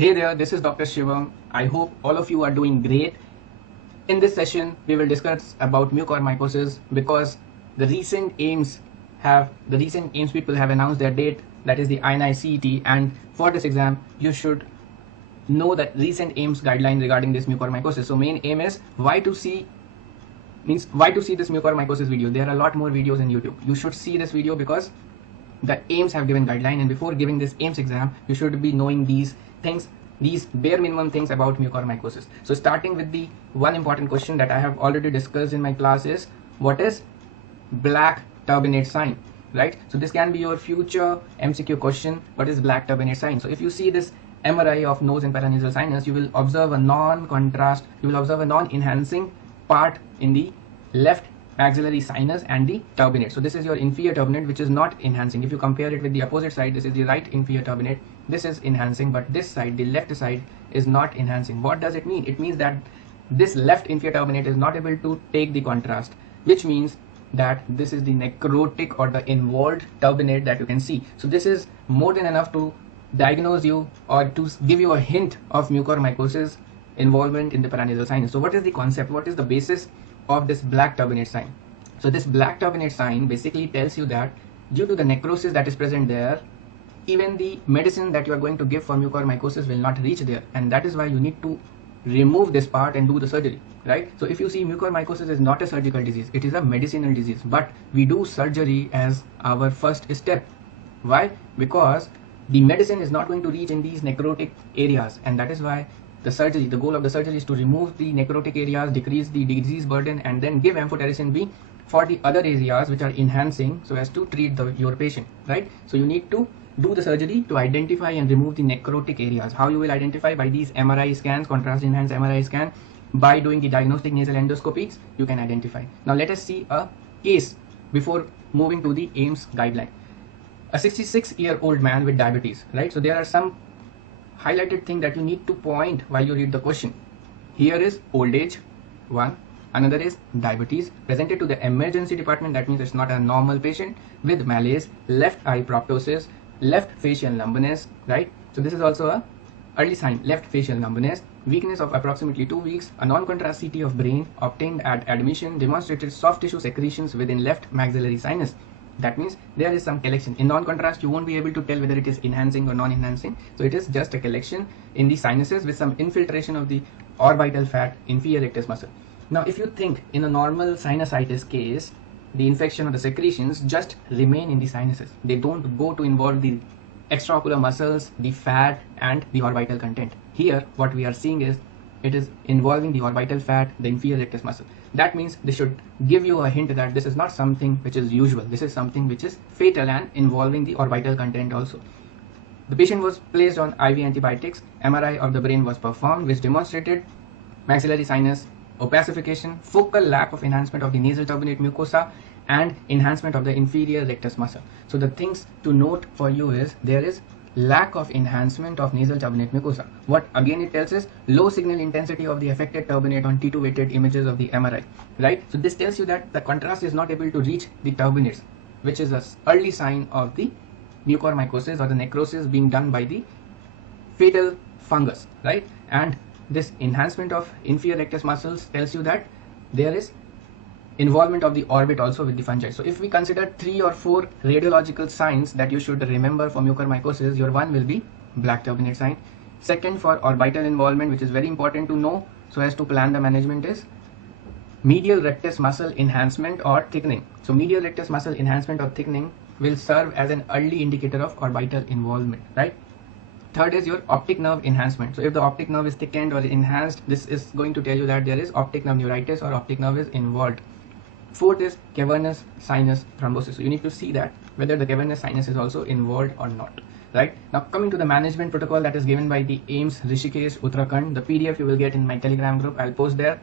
Hey there, this is Dr. Shivam. I hope all of you are doing great. In this session, we will discuss about mucormycosis because the recent AIMS people have announced their date, that is the INI-CET, and for this exam, you should know that recent AIMS guideline regarding this mucormycosis. So main aim is why to see this mucormycosis video. There are a lot more videos in YouTube. You should see this video because the AIMS have given guideline, and before giving this AIMS exam, you should be knowing these things, these bare minimum things about mucormycosis. So starting with the one important question that I have already discussed in my class is, what is black turbinate sign, right? So this can be your future MCQ question. What is black turbinate sign? So if you see this MRI of nose and paranasal sinus, you will observe a non-enhancing part in the left maxillary sinus and the turbinate. So this is your inferior turbinate, which is not enhancing. If you compare it with the opposite side, this is the right inferior turbinate, this is enhancing, but this side, the left side, is not enhancing. What does it mean? It means that this left inferior turbinate is not able to take the contrast, which means that this is the necrotic or the involved turbinate that you can see. So this is more than enough to diagnose you or to give you a hint of mucormycosis involvement in the paranasal sinus. So what is the concept? What is the basis of this black turbinate sign? So this black turbinate sign basically tells you that due to the necrosis that is present there, even the medicine that you are going to give for mucormycosis will not reach there, and that is why you need to remove this part and do the surgery, right? So if you see, mucormycosis is not a surgical disease, it is a medicinal disease, but we do surgery as our first step. Why? Because the medicine is not going to reach in these necrotic areas, and that is why the goal of the surgery is to remove the necrotic areas, decrease the disease burden, and then give amphotericin B for the other areas which are enhancing, so as to treat your patient, right? So you need to do the surgery to identify and remove the necrotic areas. How you will identify? By these MRI scans, contrast enhanced MRI scan. By doing the diagnostic nasal endoscopies, you can identify. Now let us see a case before moving to the AIMS guideline. A 66-year-old man with diabetes, right? So there are some highlighted thing that you need to point while you read the question. Here is old age, one. Another is diabetes, presented to the emergency department. That means it's not a normal patient, with malaise, left eye proptosis, left facial numbness, right? So this is also a early sign, left facial numbness, weakness of approximately 2 weeks, a non-contrast CT of brain obtained at admission demonstrated soft tissue secretions within left maxillary sinus. That means there is some collection. In non-contrast, you won't be able to tell whether it is enhancing or non-enhancing. So it is just a collection in the sinuses with some infiltration of the orbital fat, inferior rectus muscle. Now, if you think in a normal sinusitis case, the infection or the secretions just remain in the sinuses. They don't go to involve the extraocular muscles, the fat, and the orbital content. Here, what we are seeing is it is involving the orbital fat, the inferior rectus muscle. That means this should give you a hint that this is not something which is usual. This is something which is fatal and involving the orbital content also. The patient was placed on IV antibiotics. MRI of the brain was performed, which demonstrated maxillary sinus opacification, focal lack of enhancement of the nasal turbinate mucosa, and enhancement of the inferior rectus muscle. So the things to note for you is there is lack of enhancement of nasal turbinate mucosa. What again it tells is low signal intensity of the affected turbinate on T2 weighted images of the MRI, right? So this tells you that the contrast is not able to reach the turbinates, which is an early sign of the mucormycosis or the necrosis being done by the fatal fungus, right? And this enhancement of inferior rectus muscles tells you that there is involvement of the orbit also with the fungi. So if we consider 3 or 4 radiological signs that you should remember for mucormycosis, your one will be black turbinate sign. Second, for orbital involvement, which is very important to know so as to plan the management, is medial rectus muscle enhancement or thickening. So medial rectus muscle enhancement or thickening will serve as an early indicator of orbital involvement, right? Third is your optic nerve enhancement. So if the optic nerve is thickened or enhanced, this is going to tell you that there is optic nerve neuritis or optic nerve is involved. Fourth is cavernous sinus thrombosis. So you need to see that whether the cavernous sinus is also involved or not, right? Now coming to the management protocol that is given by the AIMS Rishikesh Uttarakhand, the PDF you will get in my Telegram group. I'll post there.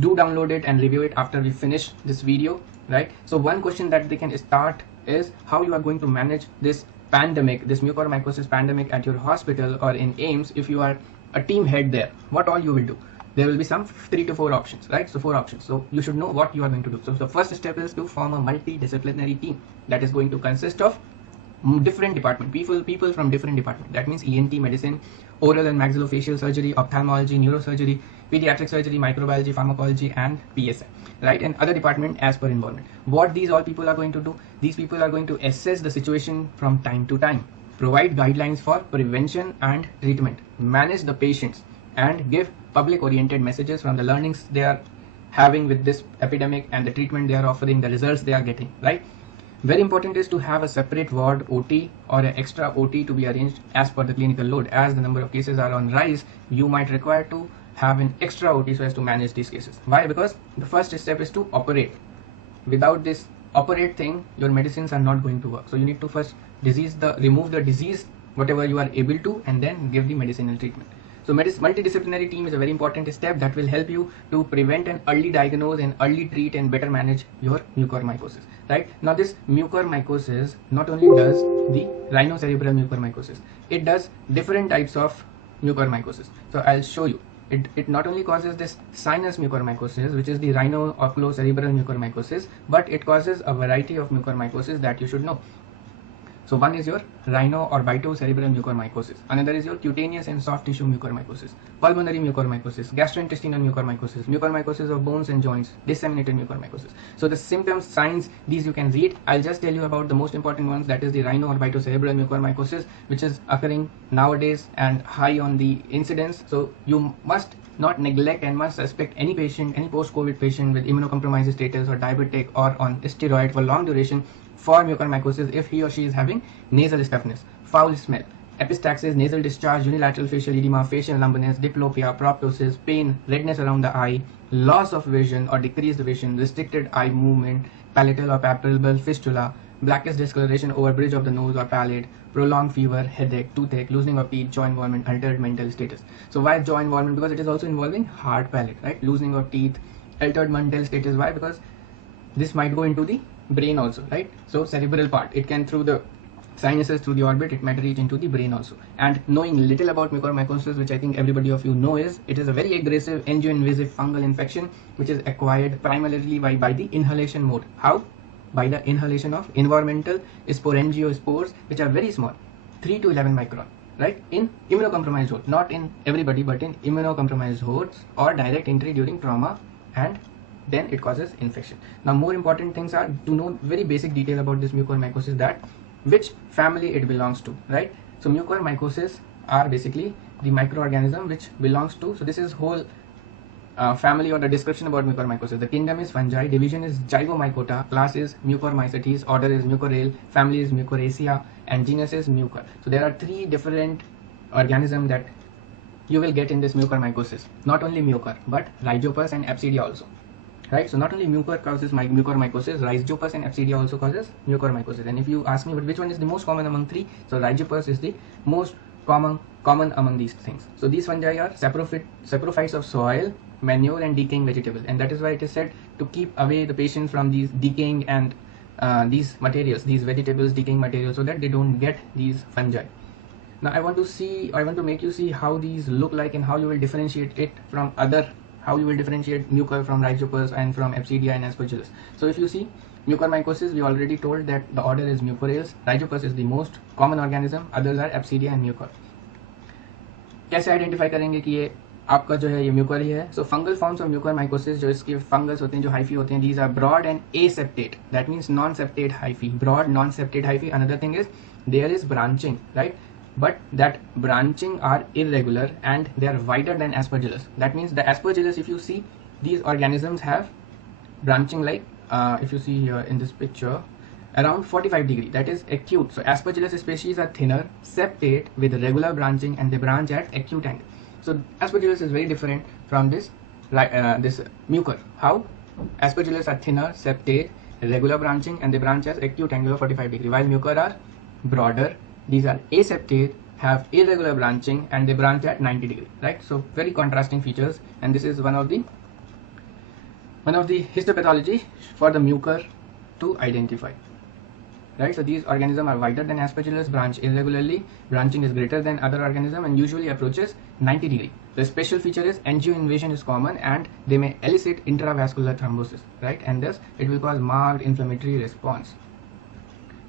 Do download it and review it after we finish this video, right? So one question that they can start is how you are going to manage this pandemic, this mucormycosis pandemic at your hospital or in AIMS. If you are a team head there, what all you will do? There will be some 3 to 4 options, right? So 4 options. So you should know what you are going to do. So the first step is to form a multidisciplinary team that is going to consist of different department, people from different department. That means ENT medicine, oral and maxillofacial surgery, ophthalmology, neurosurgery, pediatric surgery, microbiology, pharmacology, and PSI, right? And other department as per involvement. What these all people are going to do? These people are going to assess the situation from time to time, provide guidelines for prevention and treatment, manage the patients, and give public oriented messages from the learnings they are having with this epidemic and the treatment they are offering, the results they are getting, right? Very important is to have a separate ward OT or an extra OT to be arranged as per the clinical load. As the number of cases are on rise, you might require to have an extra OT so as to manage these cases. Why? Because the first step is to operate. Without this operate thing, your medicines are not going to work. So you need to first remove the disease, whatever you are able to, and then give the medicinal treatment. So multidisciplinary team is a very important step that will help you to prevent and early diagnose and early treat and better manage your mucormycosis. Right now, this mucormycosis not only does the rhinocerebral mucormycosis, it does different types of mucormycosis. So I'll show you. It not only causes this sinus mucormycosis, which is the rhino-oculocerebral mucormycosis, but it causes a variety of mucormycosis that you should know. So one is your rhino-orbitocerebral mucormycosis. Another is your cutaneous and soft tissue mucormycosis, pulmonary mucormycosis, gastrointestinal mucormycosis, mucormycosis of bones and joints, disseminated mucormycosis. So the symptoms, signs, these you can read. I'll just tell you about the most important ones, that is the rhino-orbitocerebral mucormycosis, which is occurring nowadays and high on the incidence. So you must not neglect and must suspect any patient, any post-COVID patient with immunocompromised status or diabetic or on steroid for long duration for mucormycosis if he or she is having nasal stiffness, foul smell, epistaxis, nasal discharge, unilateral facial edema, facial numbness, diplopia, proptosis, pain, redness around the eye, loss of vision or decreased vision, restricted eye movement, palatal or palpebral fistula, blackish discoloration over bridge of the nose or palate, prolonged fever, headache, toothache, loosening of teeth, jaw involvement, altered mental status. So why jaw involvement? Because it is also involving hard palate, right? Loosening of teeth, altered mental status. Why? Because this might go into the brain also, right? So cerebral part, it can through the sinuses, through the orbit, it might reach into the brain also. And knowing little about mucormycosis, which I think everybody of you know, is it is a very aggressive angioinvasive fungal infection which is acquired primarily by the inhalation mode. How? By the inhalation of environmental sporangiospores, which are very small, 3 to 11 micron, right? In immunocompromised hosts, not in everybody, but in immunocompromised hosts, or direct entry during trauma, and then it causes infection. Now, more important things are to know very basic detail about this mucormycosis, that which family it belongs to, right? So mucormycosis are basically the microorganism which belongs to, so this is whole family or the description about mucormycosis. The kingdom is fungi, division is Zygomycota, class is Mucormycetes, order is Mucorale, family is Mucoracea, and genus is Mucor. So there are 3 different organisms that you will get in this mucormycosis. Not only Mucor, but Rhizopus and Absidia also. Right, so not only Mucor causes mucormycosis, Rhizopus and Absidia also causes mucormycosis. And if you ask me, but which one is the most common among 3? So Rhizopus is the most common among these things. So these fungi are saprophytes of soil, manure, and decaying vegetables, and that is why it is said to keep away the patient from these decaying and these materials, these vegetables, decaying materials, so that they don't get these fungi. Now I want to make you see how these look like and how you will differentiate it from other. How you will differentiate Mucor from Rhizopus and from Absidia and Aspergillus. So if you see mucormycosis, we already told that the order is Mucorales. Rhizopus is the most common organism, others are Absidia and Mucor. कैसे identify करेंगे कि ये आपका जो है ये Mucor ही है? सो fungal forms of mucormycosis, जो इसके फंगस होते हैं, जो हाइफी होते हैं, these are broad and aseptate, that means non-septate hyphae, broad non-septate hyphae. Another thing is there is branching, right? But that branching are irregular and they are wider than Aspergillus. That means the Aspergillus, if you see, these organisms have branching like if you see here in this picture, around 45 degree, that is acute. So Aspergillus species are thinner, septate with regular branching, and they branch at acute angle. So Aspergillus is very different from this Mucor. How? Aspergillus are thinner, septate, regular branching, and they branch at acute angle of 45 degree, while Mucor are broader. These are aseptate, have irregular branching, and they branch at 90 degree, right? So very contrasting features, and this is one of the histopathology for the Mucor to identify, right? So these organisms are wider than Aspergillus, branch irregularly, branching is greater than other organism, and usually approaches 90 degree. The special feature is angioinvasion is common, and they may elicit intravascular thrombosis, right? And thus it will cause marked inflammatory response.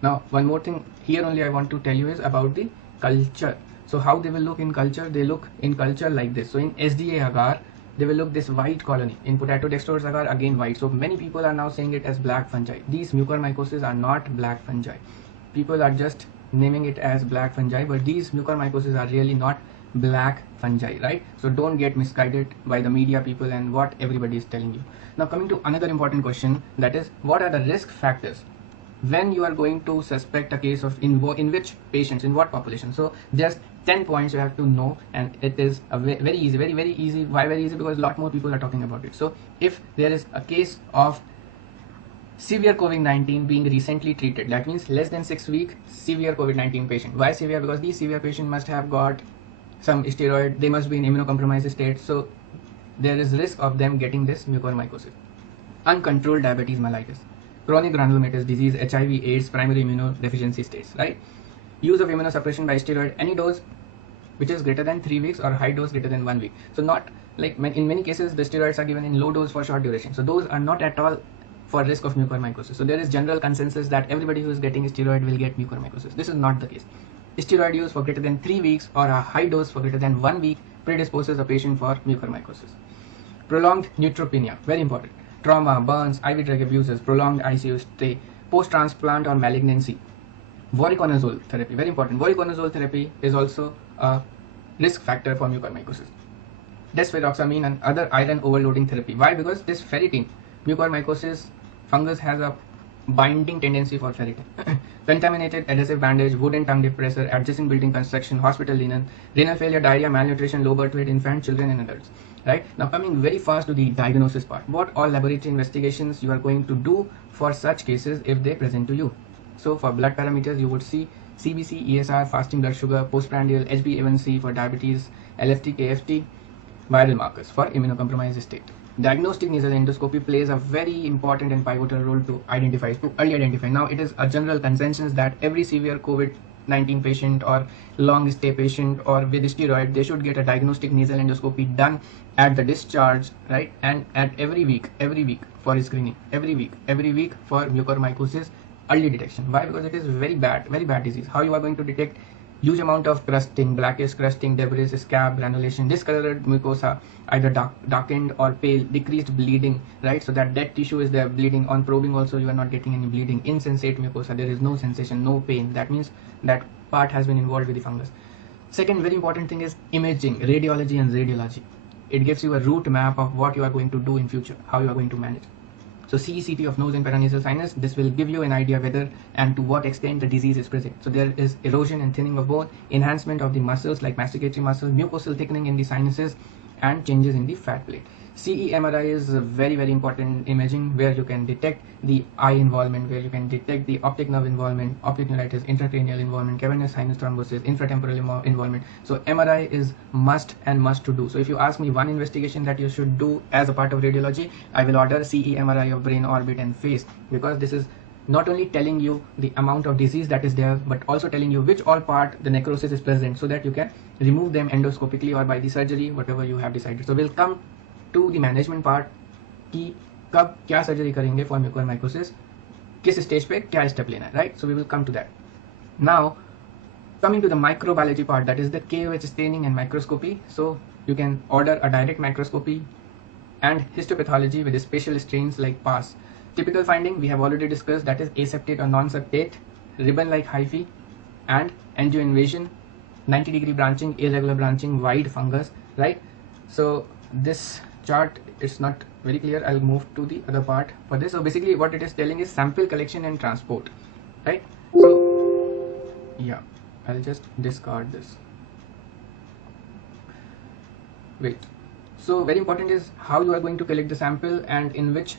Now one more thing here only I want to tell you is about the culture. So how they will look in culture? They look in culture like this. So in SDA agar, they will look this white colony. In potato dextrose agar, again white. So many people are now saying it as black fungi. These mucormycosis are not black fungi. People are just naming it as black fungi, but these mucormycosis are really not black fungi, right? So don't get misguided by the media people and what everybody is telling you. Now coming to another important question, that is, what are the risk factors when you are going to suspect a case of in which patients, in what population? So just 10 points you have to know, and it is a very easy, very easy. Why very easy? Because a lot more people are talking about it. So if there is a case of severe COVID-19 being recently treated, that means less than 6 week severe COVID-19 patient. Why severe? Because these severe patient must have got some steroid, they must be in immunocompromised state, so there is risk of them getting this mucormycosis. Uncontrolled diabetes mellitus, chronic granulomatous disease, HIV, AIDS, primary immunodeficiency states, right? Use of immunosuppression by steroid, any dose which is greater than 3 weeks or high dose greater than 1 week. So not like in many cases the steroids are given in low dose for short duration. So those are not at all for risk of mucormycosis. So there is general consensus that everybody who is getting steroid will get mucormycosis. This is not the case. Steroid use for greater than 3 weeks or a high dose for greater than 1 week predisposes a patient for mucormycosis. Prolonged neutropenia, very important. Trauma, burns, IV drug abuses, prolonged ICU stay, post-transplant or malignancy. Voriconazole therapy, very important. Voriconazole therapy is also a risk factor for mucormycosis. Desferoxamine and other iron overloading therapy. Why? Because this ferritin, mucormycosis fungus has a binding tendency for ferritin. Contaminated adhesive bandage, wooden tongue depressor, adjacent building construction, hospital linen, renal failure, diarrhea, malnutrition, low birth weight, infant, children and adults. Right? Now coming very fast to the diagnosis part. What all laboratory investigations you are going to do for such cases if they present to you? So for blood parameters, you would see CBC, ESR, fasting blood sugar, postprandial, HbA1c for diabetes, LFT, KFT, viral markers for immunocompromised state. Diagnostic nasal endoscopy plays a very important and pivotal role to early identify. Now it is a general consensus that every severe COVID-19 patient or long stay patient or with steroid, they should get a diagnostic nasal endoscopy done at the discharge, right? And at every week for screening, every week for mucormycosis early detection. Why? Because it is very bad disease. How you are going to detect? Huge amount of crusting, blackish crusting, debris, scab, granulation, discolored mucosa, either darkened or pale, decreased bleeding, right? So that dead tissue is there bleeding. On probing also you are not getting any bleeding. Insensate mucosa, there is no sensation, no pain. That means that part has been involved with the fungus. Second very important thing is imaging, radiology and radiology. It gives you a route map of what you are going to do in future, how you are going to manage. So CECT of nose and paranasal sinus, this will give you an idea whether and to what extent the disease is present. So there is erosion and thinning of bone, enhancement of the muscles like masticatory muscle, mucosal thickening in the sinuses, and changes in the fat plate. CE MRI is very important imaging where you can detect the eye involvement, where you can detect the optic nerve involvement, optic neuritis, intracranial involvement, cavernous sinus thrombosis, infratemporal involvement. So MRI is must to do. So if you ask me one investigation that you should do as a part of radiology, I will order CE MRI of brain orbit and face, because this is not only telling you the amount of disease that is there, but also telling you which all part the necrosis is present, so that you can remove them endoscopically or by the surgery, whatever you have decided. So we'll come to the management part कि कब क्या surgery करेंगे for mucormycosis, किस stage पे क्या step लेना है, right? So we will come to that. Now coming to the microbiology part, that is the KOH staining and microscopy. So you can order a direct microscopy and histopathology with special strains like PAS. Typical finding we have already discussed, that is aseptate or non-septate, ribbon-like hyphae and angioinvasion, 90-degree branching, irregular branching, wide fungus, right? So this chart is not very clear. I'll move to the other part for this. So basically what it is telling is sample collection and transport, right? So yeah, I'll just discard this. Wait. So very important is how you are going to collect the sample and in which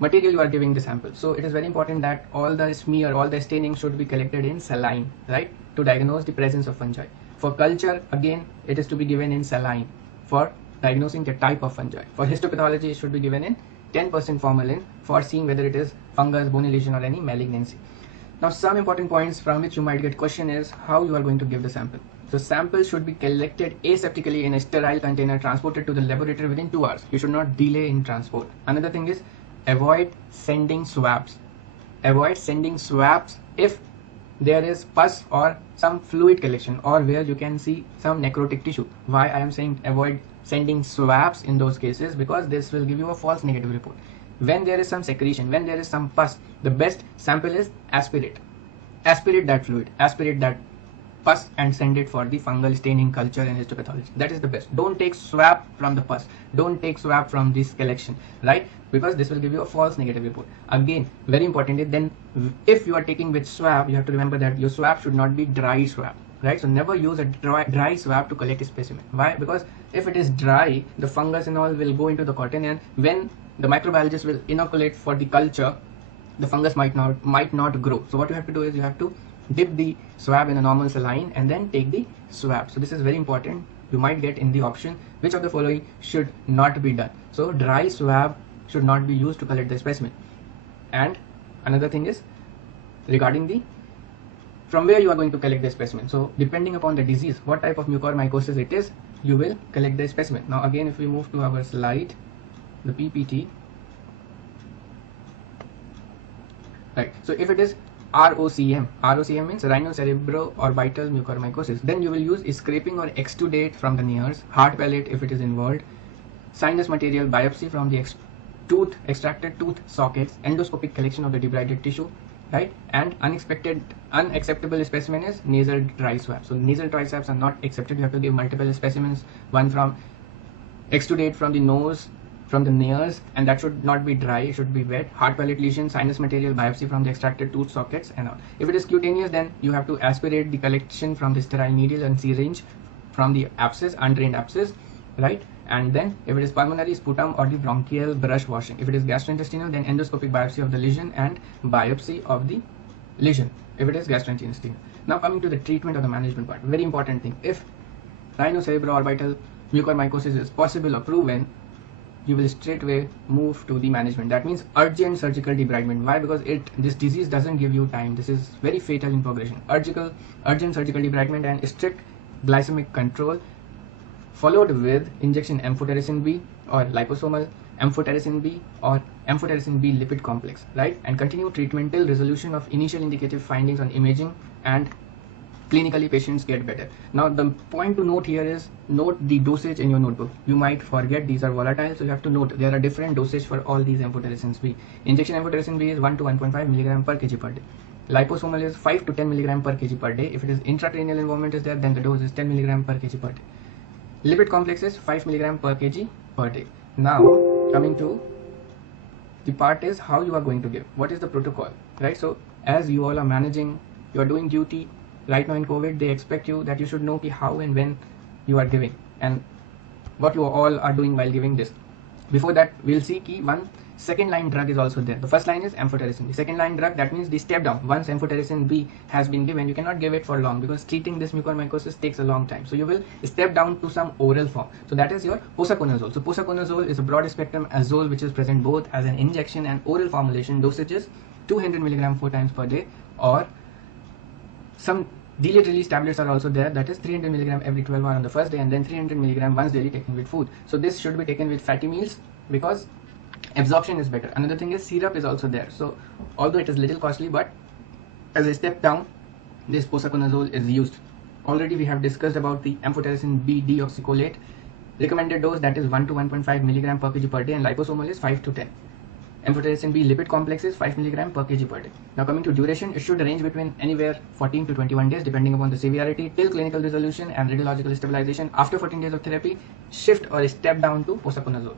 material you are giving the sample. So it is very important that all the smear, all the staining should be collected in saline, right, to diagnose the presence of fungi. For culture, again, it is to be given in saline for diagnosing the type of fungi. For histopathology, it should be given in 10% formalin for seeing whether it is fungus, bony lesion or any malignancy. Now some important points from which you might get question is how you are going to give the sample. So sample should be collected aseptically in a sterile container, transported to the laboratory within 2 hours. You should not delay in transport. Another thing is avoid sending swabs. Avoid sending swabs if there is pus or some fluid collection, or where you can see some necrotic tissue. Why I am saying avoid sending swabs in those cases? Because this will give you a false negative report. When there is some secretion, when there is some pus, the best sample is aspirate that fluid, aspirate that pus, and send it for the fungal staining culture and histopathology. That is the best. Don't take swab from the pus, don't take swab from this collection, right? Because this will give you a false negative report. Again, very important, then if you are taking with swab, you have to remember that your swab should not be dry swab, right? So never use a dry swab to collect a specimen. Why? Because if it is dry, the fungus and all will go into the cotton, and when the microbiologist will inoculate for the culture, the fungus might not grow. So what you have to do is you have to dip the swab in a normal saline and then take the swab. So this is very important. You might get in the option which of the following should not be done. So dry swab should not be used to collect the specimen. And another thing is regarding the from where you are going to collect the specimen. So depending upon the disease, what type of mucormycosis it is, you will collect the specimen. Now again, if we move to our slide, the PPT, right? So if it is ROCM means rhinocerebroorbital mucormycosis, then you will use scraping or exudate from the nares, hard palate if it is involved, sinus material biopsy from the extracted tooth sockets, endoscopic collection of the debrided tissue, right? And unacceptable specimen is nasal dry swab. So nasal dry swabs are not accepted. You have to give multiple specimens, one from exudate from the nose, from the nares, and that should not be dry, it should be wet. Hard palate lesion, sinus material biopsy from the extracted tooth sockets and all. If it is cutaneous, then you have to aspirate the collection from the sterile needle and syringe from the abscess, undrained abscess, right? And then if it is pulmonary, sputum or the bronchial brush washing. If it is gastrointestinal, then endoscopic biopsy of the lesion and biopsy of the lesion if it is gastrointestinal. Now coming to the treatment or the management part, very important thing. If rhinocerebroorbital mucormycosis is possible or proven, you will straightway move to the management. That means urgent surgical debridement. Why? Because this disease doesn't give you time. This is very fatal in progression. Urgent surgical debridement and strict glycemic control, followed with injection amphotericin B or liposomal amphotericin B or amphotericin B lipid complex, right? And continue treatment till resolution of initial indicative findings on imaging, and clinically patients get better. Now the point to note here is note the dosage in your notebook. You might forget these are volatile, so you have to note there are different dosage for all these amphotericin B. Injection amphotericin B is 1 to 1.5 mg per kg per day. Liposomal is 5 to 10 mg per kg per day. If it is intracranial involvement is there, then the dose is 10 mg per kg per day. Lipid complex is 5 mg per kg per day. Now coming to the part is how you are going to give. What is the protocol, right? So as you all are managing, you are doing duty right now in COVID, they expect you that you should know how and when you are giving and what you all are doing while giving this. Before that, we'll see one second line drug is also there. The first line is amphotericin B. Second line drug, that means the step down. Once amphotericin B has been given, you cannot give it for long because treating this mucormycosis takes a long time. So you will step down to some oral form. So that is your posaconazole. So posaconazole is a broad spectrum azole which is present both as an injection and oral formulation. Dosages 200 mg 4 times per day, or some delayed release tablets are also there, that is 300 mg every 12 hours on the first day and then 300 mg once daily taken with food. So this should be taken with fatty meals because absorption is better. Another thing is syrup is also there. So although it is little costly, but as a step down, this posaconazole is used. Already we have discussed about the amphotericin B deoxycholate. Recommended dose, that is 1 to 1.5 mg per kg per day, and liposomal is 5 to 10. Amphotericin B lipid complex is 5 mg per kg per day. Now coming to duration, it should range between anywhere 14 to 21 days depending upon the severity till clinical resolution and radiological stabilization. After 14 days of therapy, shift or step down to posaconazole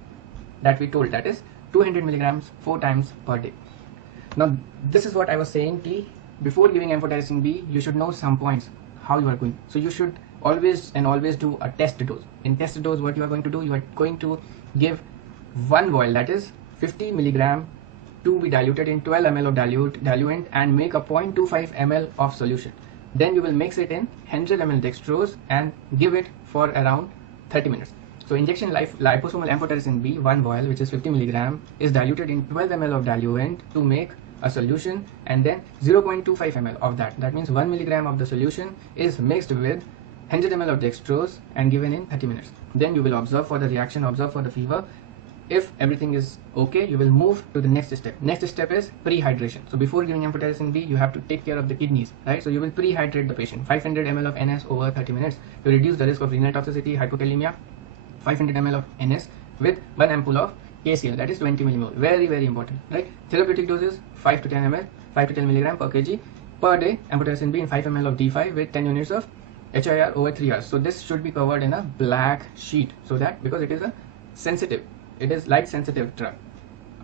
that we told, that is 200 mg 4 times per day. Now this is what I was saying, before giving amphotericin B, you should know some points how you are going. So you should always do a test dose. In test dose, what you are going to do, you are going to give one vial, that is 50 mg to be diluted in 12 ml of diluent and make a 0.25 ml of solution. Then you will mix it in 100 ml dextrose and give it for around 30 minutes. So injection liposomal amphotericin B, one vial which is 50 mg is diluted in 12 ml of diluent to make a solution, and then 0.25 ml of that. That means 1 mg of the solution is mixed with 100 ml of dextrose and given in 30 minutes. Then you will observe for the reaction, observe for the fever, If everything is okay, you will move to the next step. Next step is pre-hydration. So before giving amphotericin B, you have to take care of the kidneys, right? So you will pre-hydrate the patient. 500 ml of NS over 30 minutes to reduce the risk of renal toxicity, hypokalemia. 500 ml of NS with 1 ampoule of KCl, that is 20 millimole. Very, very important, right? Therapeutic doses 5 to 10 ml, 5 to 10 milligram per kg per day. Amphotericin B in 5 ml of D5 with 10 units of HIR over 3 hours. So this should be covered in a black sheet, so that because it is a sensitive, it is light sensitive drug.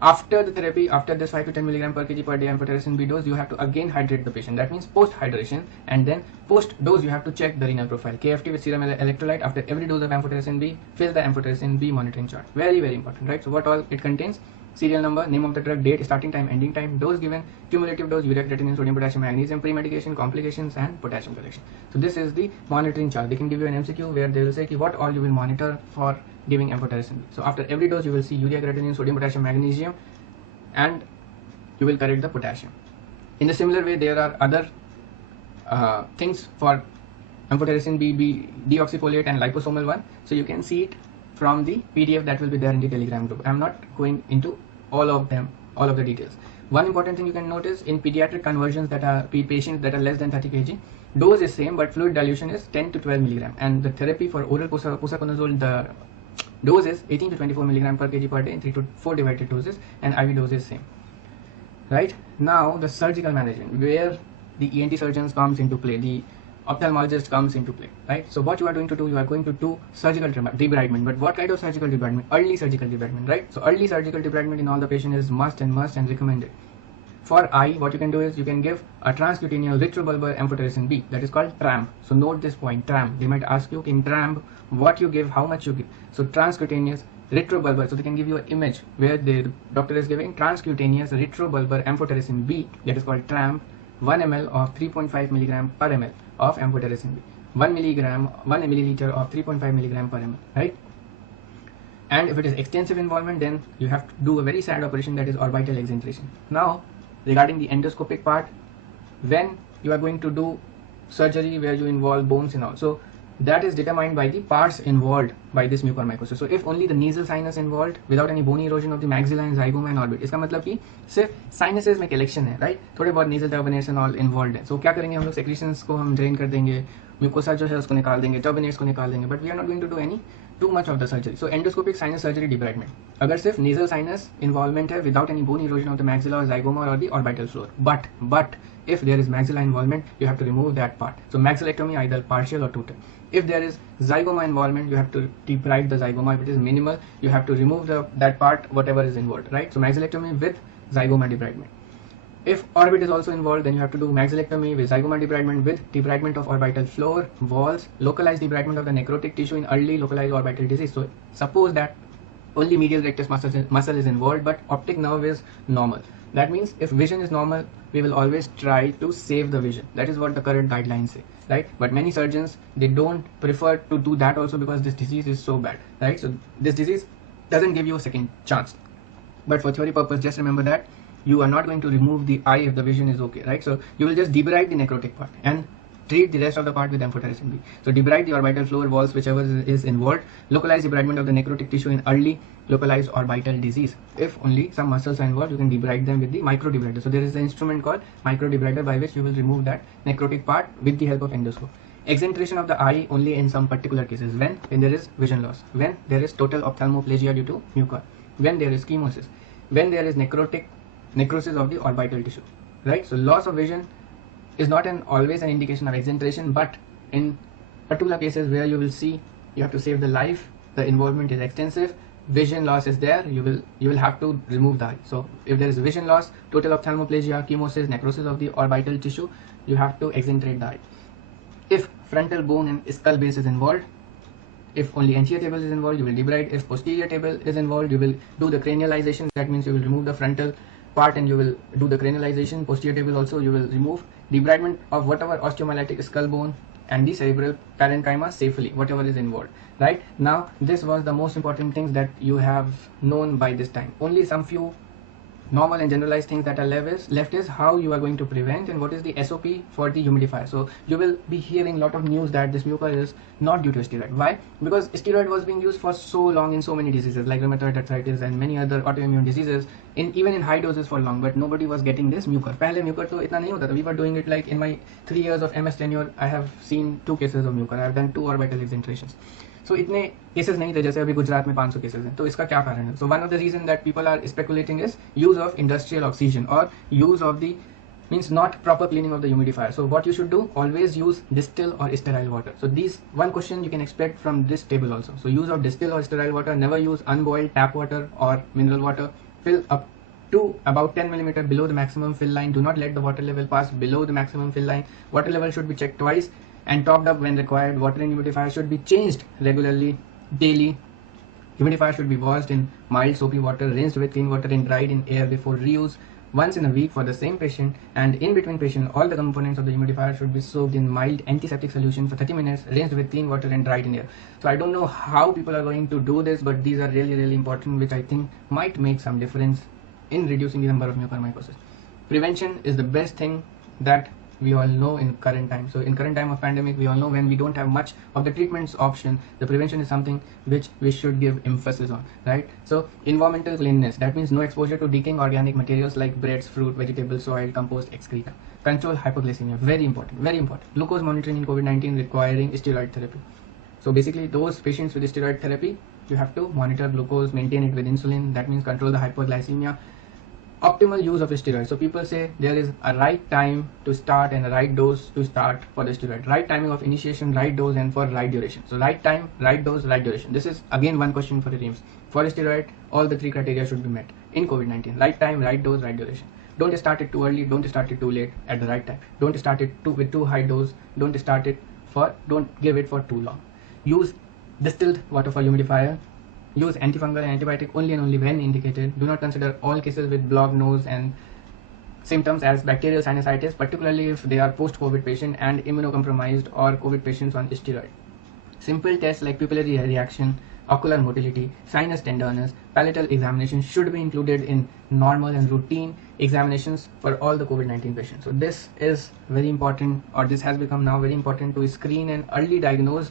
After the therapy, after this 5 to 10 milligram per kg per day amphotericin B dose, you have to again hydrate the patient. That means post hydration, and then post dose you have to check the renal profile. KFT with serum electrolyte after every dose of amphotericin B. Fill the amphotericin B monitoring chart. Very, very important, right? So what all it contains: serial number, name of the drug, date, starting time, ending time, dose given, cumulative dose, urea creatinine, sodium, potassium, magnesium, pre-medication, complications, and potassium collection. So this is the monitoring chart. They can give you an MCQ where they will say what all you will monitor for giving amphotericin B. So after every dose you will see urea creatinine, sodium, potassium, magnesium, and you will correct the potassium. In a similar way, there are other things for amphotericin B, deoxyfolate and liposomal 1. So you can see it from the PDF that will be there in the Telegram group. I am not going into all of them, all of the details. One important thing you can notice in pediatric conversions that are patients that are less than 30 kg, dose is same but fluid dilution is 10 to 12 milligram, and the therapy for oral posaconazole, the dose is 18 to 24 milligram per kg per day in 3 to 4 divided doses, and IV dose is same. Right now, the surgical management, where the ENT surgeons comes into play, the ophthalmologist comes into play, right? So what you are going to do, you are going to do surgical debridement. But what kind of surgical debridement? Early surgical debridement, right? So early surgical debridement in all the patient is must and recommended. For eye, what you can do is you can give a transcutaneous retrobulbar amphotericin B, that is called TRAMB. So note this point, TRAMB. They might ask you in TRAMB what you give, how much you give. So transcutaneous retrobulbar, so they can give you an image where the doctor is giving transcutaneous retrobulbar amphotericin B, that is called TRAMB, 1 ml of 3.5 milligram per ml of amphotericin B, 1 milliliter of 3.5 milligram per ml, right? And if it is extensive involvement, then you have to do a very sad operation, that is orbital exenteration. Now, regarding the endoscopic part, when you are going to do surgery where you involve bones and all, so that is determined by the parts involved by this mucormycosis. So if only the nasal sinus involved without any bony erosion of the maxilla and zygoma and orbit, इसका मतलब कि सिर्फ sinuses में collection है, right? थोड़े बहुत nasal turbinates and all involved है. So क्या करेंगे हम लोग, secretions को हम drain कर देंगे, mucosa जो है उसको निकाल देंगे, turbinates को निकाल देंगे, but we are not going to do any too much of the surgery. So endoscopic sinus surgery debridement. अगर सिर्फ nasal sinus involvement है without any bone erosion of the maxilla or zygoma or the orbital floor, but if there is maxilla involvement, you have to remove that part. So maxillectomy, either partial or total. If there is zygoma involvement, you have to debride the zygoma. If it is minimal, you have to remove that part, whatever is involved, right? So maxillectomy with zygoma debridement. If orbit is also involved, then you have to do maxillectomy with zygoma debridement with debridement of orbital floor, walls, localized debridement of the necrotic tissue in early localized orbital disease. So suppose that only medial rectus muscle is involved, but optic nerve is normal. That means if vision is normal, we will always try to save the vision. That is what the current guidelines say, right? But many surgeons, they don't prefer to do that also because this disease is so bad, right? So this disease doesn't give you a second chance. But for theory purpose, just remember that you are not going to remove the eye if the vision is okay, right? So you will just debride the necrotic part and treat the rest of the part with amphotericin B. So debride the orbital floor, walls, whichever is involved. Localize debridement of the necrotic tissue in early localized orbital disease. If only some muscles are involved, you can debride them with the micro debrider. So there is an instrument called micro debrider by which you will remove that necrotic part with the help of endoscope. Exenteration of the eye only in some particular cases, when there is vision loss, when there is total ophthalmoplegia due to mucor, when there is chemosis, when there is necrosis of the orbital tissue, right? So loss of vision is not always an indication of exenteration, but in particular cases where you will see you have to save the life, the involvement is extensive, vision loss is there, you will have to remove the eye. So if there is vision loss, total ophthalmoplegia, chemosis, necrosis of the orbital tissue, you have to exenterate the eye. If frontal bone and skull base is involved, if only anterior table is involved, you will debride. If posterior table is involved, you will do the cranialization. That means you will remove the frontal part and you will do the cranialization. Posterior table also you will remove. Debridement of whatever osteomyelitic skull bone and the cerebral parenchyma safely, whatever is involved. Right now, this was the most important things that you have known by this time. Only some few normal and generalized things that are left is how you are going to prevent and what is the SOP for the humidifier. So you will be hearing a lot of news that this mucor is not due to steroid. Why? Because steroid was being used for so long in so many diseases like rheumatoid arthritis and many other autoimmune diseases, even in high doses for long, but nobody was getting this mucor. पहले mucor तो इतना नहीं होता था. We were doing it like in my 3 years of MS tenure. I have seen 2 cases of mucor. I have done 2 orbital exentrations. So इतने cases नहीं थे जैसे अभी गुजरात में 500 केसेस हैं. तो इसका क्या कारण है? So one of the reason that people are speculating is use of industrial oxygen or use of the means not proper cleaning of the humidifier. So what you should do, always use distilled or sterile water. So these one question you can expect from this table also. So use of distilled or sterile water. Never use unboiled tap water or mineral water. Fill up to about 10 mm below the maximum fill line. Do not let the water level pass below the maximum fill line. Water level should be checked twice and topped up when required. Water in humidifier should be changed regularly, daily. Humidifier should be washed in mild soapy water, rinsed with clean water and dried in air before reuse once in a week for the same patient, and in between patient all the components of the humidifier should be soaked in mild antiseptic solution for 30 minutes, rinsed with clean water and dried in air. So I don't know how people are going to do this, but these are really important, which I think might make some difference in reducing the number of mucormycosis. Prevention is the best thing that we all know in current time. So in current time of pandemic, we all know when we don't have much of the treatments option, the prevention is something which we should give emphasis on, right? So environmental cleanliness, that means no exposure to decaying organic materials like breads, fruit, vegetables, soil, compost, excreta. Control hypoglycemia, very important. Glucose monitoring in COVID-19 requiring steroid therapy. So basically those patients with steroid therapy, you have to monitor glucose, maintain it with insulin. That means control the hypoglycemia. Optimal use of steroids. So people say there is a right time to start and a right dose to start for the steroid. Right timing of initiation, right dose, and for right duration. So right time, right dose, right duration. This is again one question for the teams. For steroid, all the 3 criteria should be met in COVID-19. Right time, right dose, right duration. Don't start it too early. Don't start it too late. At the right time. Don't start it with too high dose. Don't give it for too long. Use distilled water for humidifier. Use antifungal and antibiotic only and only when indicated. Do not consider all cases with blocked nose and symptoms as bacterial sinusitis, particularly if they are post-COVID patient and immunocompromised or COVID patients on steroid. Simple tests like pupillary reaction, ocular motility, sinus tenderness, palatal examination should be included in normal and routine examinations for all the COVID-19 patients. So this is very important, or this has become now very important to screen and early diagnose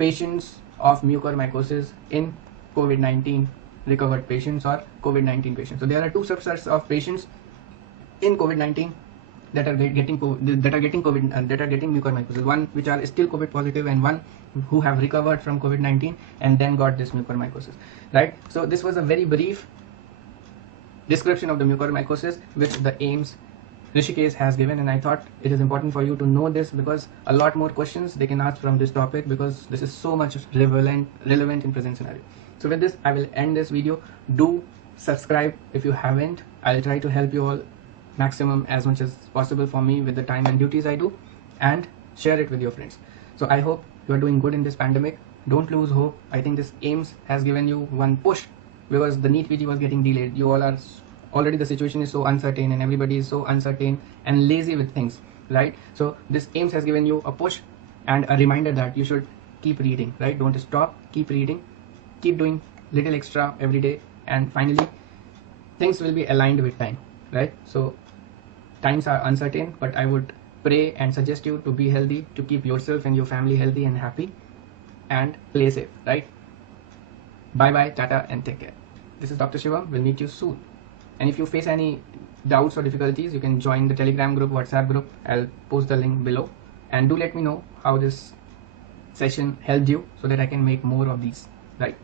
patients of mucormycosis in COVID-19 recovered patients or COVID-19 patients. So there are 2 subsets of patients in COVID-19 that are getting mucormycosis. One which are still COVID positive and one who have recovered from COVID-19 and then got this mucormycosis, right? So this was a very brief description of the mucormycosis which the AIIMS Rishikesh has given, and I thought it is important for you to know this because a lot more questions they can ask from this topic because this is so much relevant in present scenario. So with this, I will end this video. Do subscribe if you haven't. I'll try to help you all maximum as much as possible for me with the time and duties I do, and share it with your friends. So I hope you are doing good in this pandemic. Don't lose hope. I think this AIIMS has given you one push because the NEET PG was getting delayed. You all are already, the situation is so uncertain and everybody is so uncertain and lazy with things, right? So this AIIMS has given you a push and a reminder that you should keep reading, right? Don't stop, keep reading, keep doing little extra every day, and finally things will be aligned with time, right? So times are uncertain, but I would pray and suggest you to be healthy, to keep yourself and your family healthy and happy, and play safe, right? Bye bye, tata, and take care. This is Dr. Shivam. We'll meet you soon. And if you face any doubts or difficulties, you can join the Telegram group, WhatsApp group. I'll post the link below, and do let me know how this session helped you so that I can make more of these, right?